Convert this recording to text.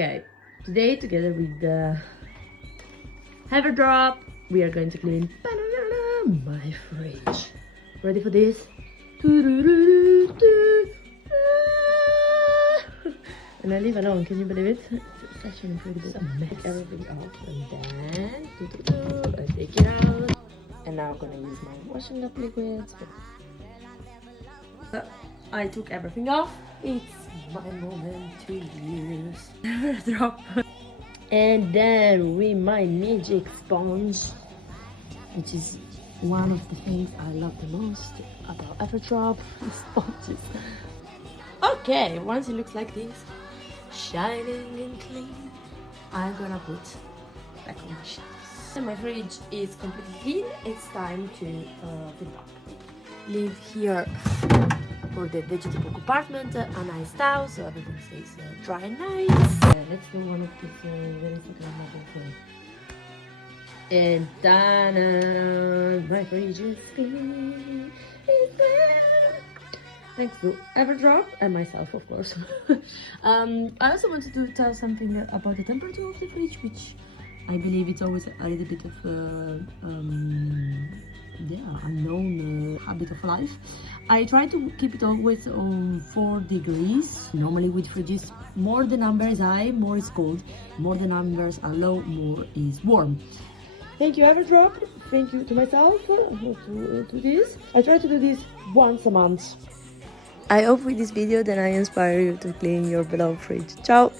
Okay, today together with the Everdrop, we are going to clean my fridge. Ready for this? And I live alone, can you believe it? It's such an incredible mess. Take everything out and then I take it out. And now I'm gonna use my washing up liquids. I took everything off. It's my moment to use Everdrop. And then with my magic sponge, which is one of the things I love the most about Everdrop sponges. Okay, once it looks like this, shining and clean, I'm gonna put back on my shelves. And my fridge is completely clean. It's time to fill it up. Leave here for the vegetable compartment a nice towel so everything stays dry and nice. Let's do one of these very Instagrammable things. And ta-da! My fridge is clean. It's there. Thanks to Everdrop and myself, of course. I also wanted to tell something about the temperature of the fridge, which I believe it's always a little bit of unknown habit of life. I try to keep it always on 4 degrees. Normally with fridges, more the number is high, more is cold. More the numbers are low, more is warm. Thank you, Everdrop. Thank you to myself to this. I try to do this once a month. I hope with this video that I inspire you to clean your beloved fridge. Ciao!